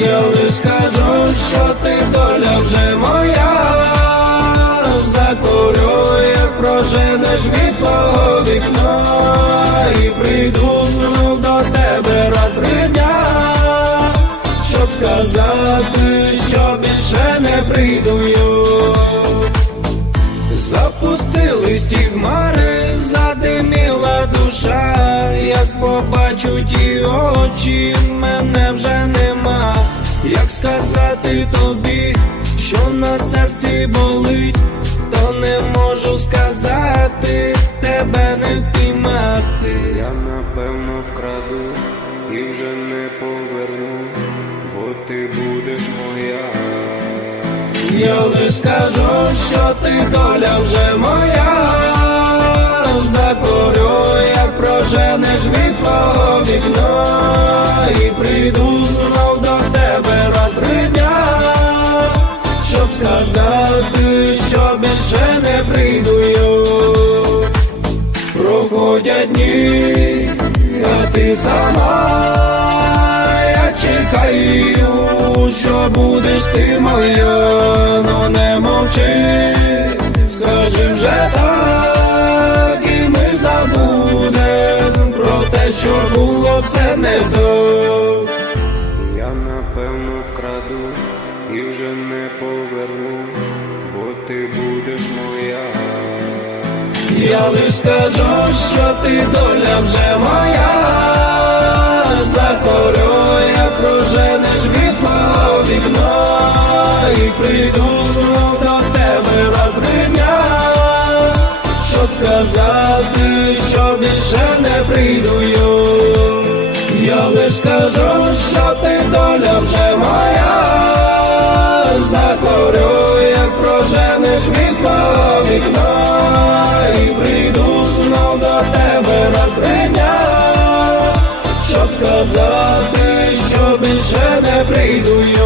Я лиш скажу, що ти доля вже моя, закурю, як проженеш від твого вікна, і прийду знов до тебе раз дня, щоб сказати, що більше не прийду. я. Запустили хмари, задиміла душа, як побачу ті очі, мене вже нема. Як сказати тобі, що на серці болить, то не можу сказати, тебе не впіймати. Я напевно вкраду і вже не поверну, бо ти будеш моя. Я лиш скажу, що ти доля вже моя, закурю, як проженеш від твого вікна, і прийду більше не прийду я. Проходять дні, а ти сама, я чекаю, що будеш ти моя, но не мовчи, скажи вже так, і ми забудем про те, що було все не так. Я напевно вкраду і вже не поверну, ти будеш моя. Я лиш скажу, що ти доля вже моя, закорю, як проженеш від вікна, і прийду знов до тебе раз дня, щоб сказати, що більше не прийду я. Лиш скажу, що ти доля вже сказати, що більше не прийду я.